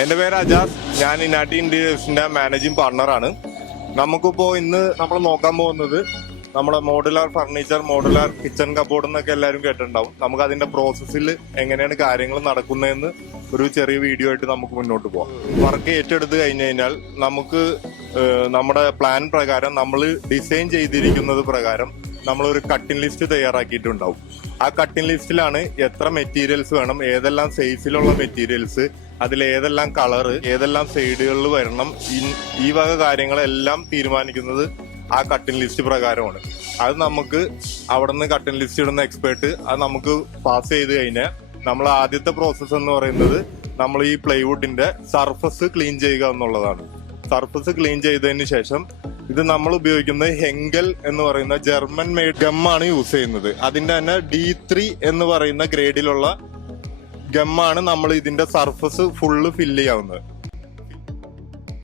എന്റെ പേര് അജാസ്. ഞാൻ ഇനാട്ടി ഇന്റീരിയേഴ്സിന്റെ മാനേജിംഗ് പാർട്ണറാണ്. നമുക്കിപ്പോ ഇന്ന് നമ്മൾ നോക്കാൻ പോകുന്നത് നമ്മുടെ modular furniture, modular kitchen cupboard എന്നൊക്കെ എല്ലാവരും കേട്ടിട്ടുണ്ടാവും. നമുക്ക് അതിന്റെ പ്രോസസ്സിൽ എങ്ങനെയാണ് കാര്യങ്ങൾ നടക്കുന്നതെന്ന് ഒരു ചെറിയ വീഡിയോ ആയിട്ട് നമുക്ക് മുന്നോട്ട് പോകാം. വർക്ക് ഏറ്റെടുത്ത് കഴിഞ്ഞു കഴിഞ്ഞാൽ നമുക്ക് നമ്മുടെ പ്ലാൻ പ്രകാരം നമ്മൾ ഡിസൈൻ ചെയ്തിരിക്കുന്നത് പ്രകാരം നമ്മളൊരു കട്ടിംഗ് ലിസ്റ്റ് തയ്യാറാക്കിയിട്ടുണ്ടാവും. ആ കട്ടിംഗ് ലിസ്റ്റിലാണ് എത്ര മെറ്റീരിയൽസ് വേണം, ഏതെല്ലാം സൈസിലുള്ള മെറ്റീരിയൽസ്, അതിൽ ഏതെല്ലാം കളറ്, ഏതെല്ലാം സൈഡുകളിൽ വരണം, ഈ വക കാര്യങ്ങളെല്ലാം തീരുമാനിക്കുന്നത് ആ കട്ടിംഗ് ലിസ്റ്റ് പ്രകാരമാണ്. അത് നമുക്ക് അവിടെ നിന്ന് കട്ടിംഗ് ലിസ്റ്റ് ഇടുന്ന എക്സ്പേർട്ട് അത് നമുക്ക് പാസ് ചെയ്ത് കഴിഞ്ഞാൽ നമ്മൾ ആദ്യത്തെ പ്രോസസ്സ് എന്ന് പറയുന്നത് നമ്മൾ ഈ പ്ലൈവുഡിന്റെ സർഫസ് ക്ലീൻ ചെയ്യുക എന്നുള്ളതാണ്. സർഫസ് ക്ലീൻ ചെയ്തതിന് ശേഷം ഇത് നമ്മൾ ഉപയോഗിക്കുന്നത് ഹെങ്കൽ എന്ന് പറയുന്ന ജർമ്മൻ മെയ്ഡ് ഗമ്മാണ് യൂസ് ചെയ്യുന്നത്. അതിന്റെ തന്നെ D3 എന്ന് പറയുന്ന ഗ്രേഡിലുള്ള ഗമ്മാണ് നമ്മൾ ഇതിന്റെ സർഫസ് ഫുള്ള് ഫില്ല് ചെയ്യാവുന്നത്.